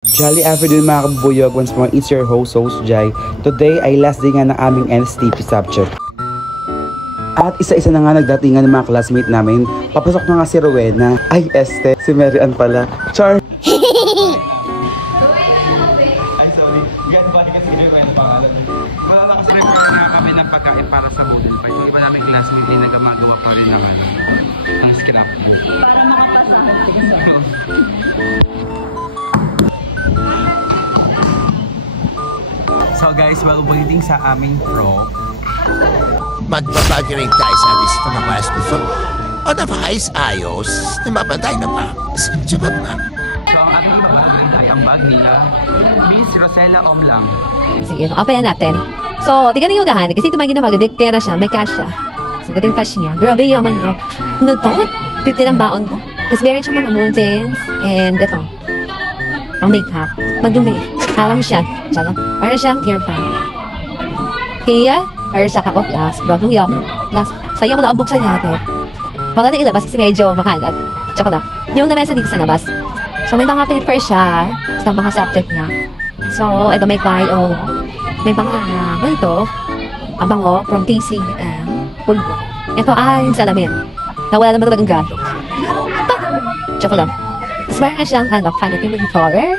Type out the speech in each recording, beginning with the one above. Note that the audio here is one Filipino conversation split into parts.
Jolly afternoon mga kabubuyog, once more it's your host Jai. Today ay last day nga ng aming NSTP subject. At isa-isa na nga nagdatingan ng mga classmate namin. Papasok na nga si Rowena. Ay, si Mary Ann pala. Char! Ay, sorry. Ganyan ba kasi Rowena pangalan? Malakas-prepare nga kami ng pagkain para sa model fight. Yung iba namin classmate din nagmagawa pa rin naman ng scrapbook. Para makapasa. So guys, while waiting sa aming pro, magpapag-ring tayo sa lista ng maestro. O napakais-ayos na mapantay na pa. Sabat na. so ang aking ibabagin ay ang bag nila Miss Rosella Omlang. Sige, open na natin. So, tingnan yung unahan. Kasi tumagin na mag-dictera siya. May cash siya. So, ito yung cash niya. Grabe yung man. Ano to? 50 ng baon ko. Tapos meron siya mga mountains. And ito. Ang make-up. Magdumi. Harang siya. Tsaka. Para siyang earphone. Kaya, para siya ka-off last. Bro, yung last. Sayang ko na ang buksan natin. Baka na ilabas kasi medyo makalat. Tsaka na. Yung namesa dito sa labas. So, may mga paper siya sa mga subject niya. So, ito may bio. May mga ganito. Ang bango from TCM. Pulbo. Ito ay salamin. Nawala naman talagang gato. Tsaka lang. Tapos meron siyang fanny color.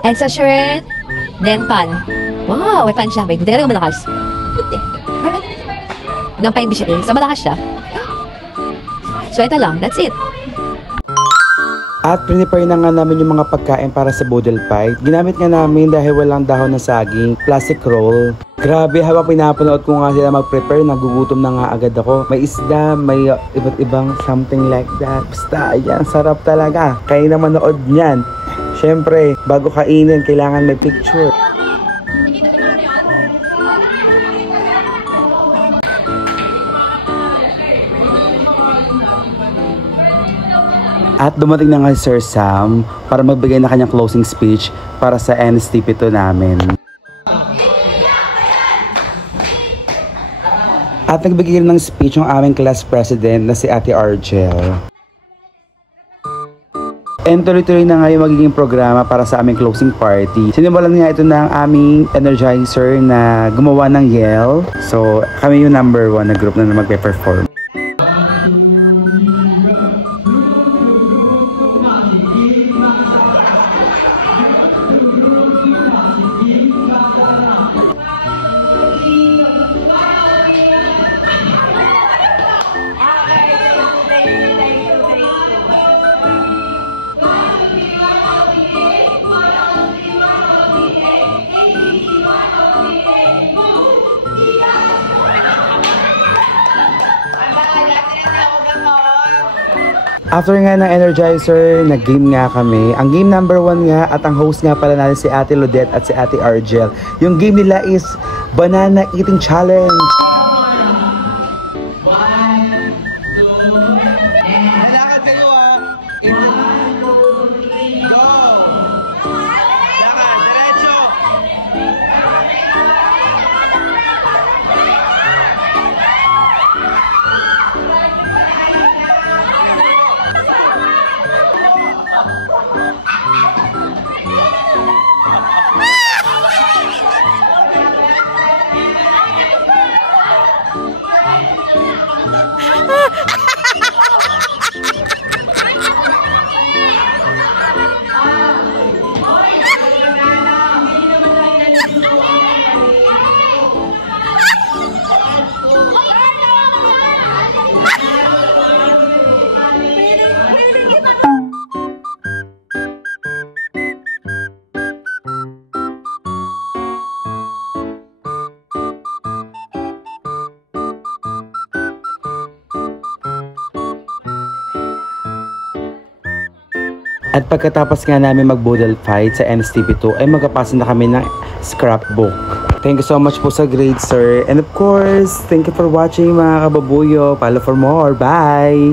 Extra shirt. Then pan. Wow, may pan siya. May talagang malakas. Nang pain siya eh. So, malakas siya. So, ito lang. That's it. At prepare na nga namin yung mga pagkain para sa boodle fight. Ginamit nga namin dahil walang dahon ng saging, plastic roll. Grabe, habang pinapanood ko nga sila mag-prepare, nagugutom na nga agad ako. May isda, may iba't ibang something like that. Basta, ayan, sarap talaga. Kayo na manood niyan. Siyempre, bago kainin, kailangan may picture. At dumating na nga si Sir Sam para magbigay na kanyang closing speech para sa NSTP2 namin. At nagbigay ng speech yung aming class president na si Ate Argel. And tuloy-tuloy na nga yung magiging programa para sa aming closing party. Sinimulan nga ito ng aming energizer na gumawa ng yell. So kami yung number 1 na group na magpe-perform. After nga ng Energizer, nag-game nga kami. Ang game number 1 nga at ang host nga pala natin si Ate Lodette at si Ate Argel. Yung game nila is Banana Eating Challenge. lakad kayo ah! Go! Lakad, diretso! At pagkatapos nga namin mag-boodle fight sa NSTP2 ay magpapasa na kami ng scrapbook. Thank you so much po sa grade, sir. And of course, thank you for watching mga kababuyo. Follow for more. Bye!